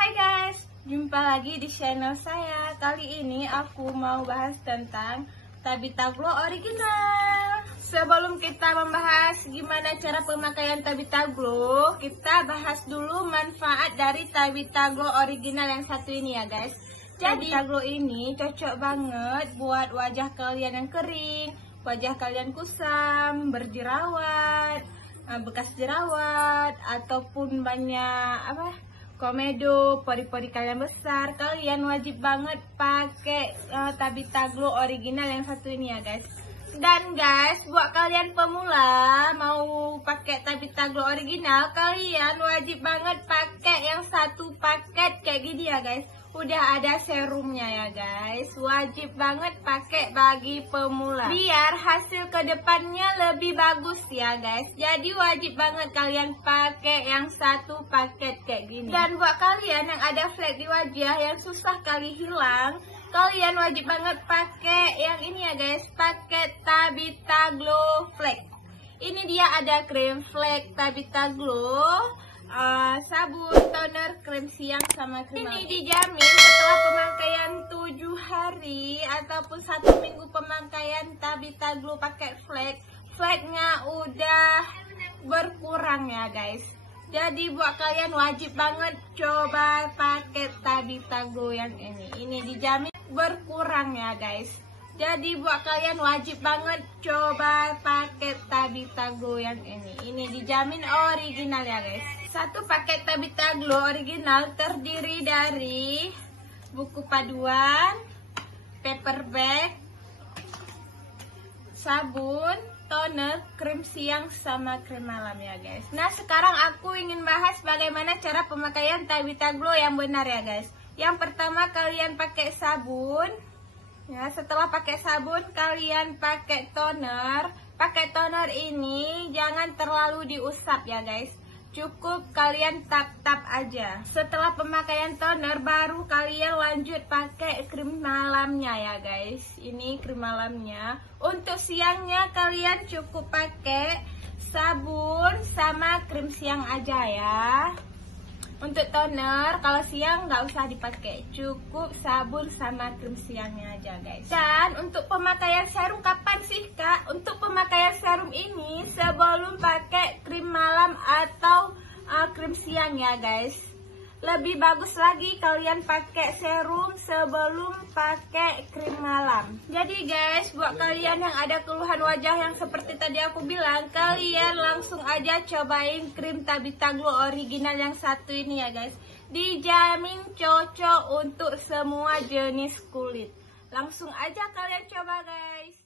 Hai guys, jumpa lagi di channel saya. Kali ini aku mau bahas tentang Tabita Glow original. Sebelum kita membahas gimana cara pemakaian Tabita Glow, kita bahas dulu manfaat dari Tabita Glow original yang satu ini ya guys. Jadi Tabita Glow ini cocok banget buat wajah kalian yang kering, wajah kalian kusam, berjerawat, bekas jerawat, ataupun banyak komedo, pori-pori kalian besar. Kalian wajib banget pakai Tabita Glow original yang satu ini ya guys. Dan guys, buat kalian pemula mau pakai Tabita Glow original, kalian wajib banget pakai yang satu paket kayak gini ya guys. Udah ada serumnya ya guys. Wajib banget pakai bagi pemula, biar hasil kedepannya lebih bagus ya guys. Jadi wajib banget kalian pakai yang satu paket kayak gini. Dan buat kalian yang ada flek di wajah yang susah kali hilang, kalian wajib banget pakai yang ini ya guys, paket Tabita Glow Flek. Ini dia ada krim flek Tabita Glow, sabun, toner, krim siang, sama krim malam. Ini dijamin setelah pemakaian 7 hari ataupun 1 minggu pemakaian Tabita Glow pakai flek, fleknya udah berkurang ya guys. Jadi buat kalian wajib banget coba pakai Tabita Glow yang ini. Ini dijamin berkurang ya guys. Jadi buat kalian wajib banget coba pakai Tabita Glow yang ini. Ini dijamin original ya guys. Satu paket Tabita Glow original terdiri dari buku paduan, paper bag, sabun, toner, krim siang, sama krim malam ya guys. Nah sekarang aku ingin bahas bagaimana cara pemakaian Tabita Glow yang benar ya guys. Yang pertama kalian pakai sabun. Ya, setelah pakai sabun kalian pakai toner. Pakai toner ini jangan terlalu diusap ya guys. Cukup kalian tap-tap aja. Setelah pemakaian toner baru kalian lanjut pakai krim malamnya ya guys. Ini krim malamnya. Untuk siangnya kalian cukup pakai sabun sama krim siang aja ya. Untuk toner kalau siang nggak usah dipakai, cukup sabun sama krim siangnya aja guys. Dan untuk pemakaian serum kapan sih kak? Untuk pemakaian serum ini sebelum pakai krim malam atau krim siang ya guys. Lebih bagus lagi kalian pakai serum sebelum pakai krim malam. Jadi guys, buat kalian yang ada keluhan wajah yang seperti tadi aku bilang, kalian langsung aja cobain krim Tabita Glow original yang satu ini ya guys. Dijamin cocok untuk semua jenis kulit. Langsung aja kalian coba guys.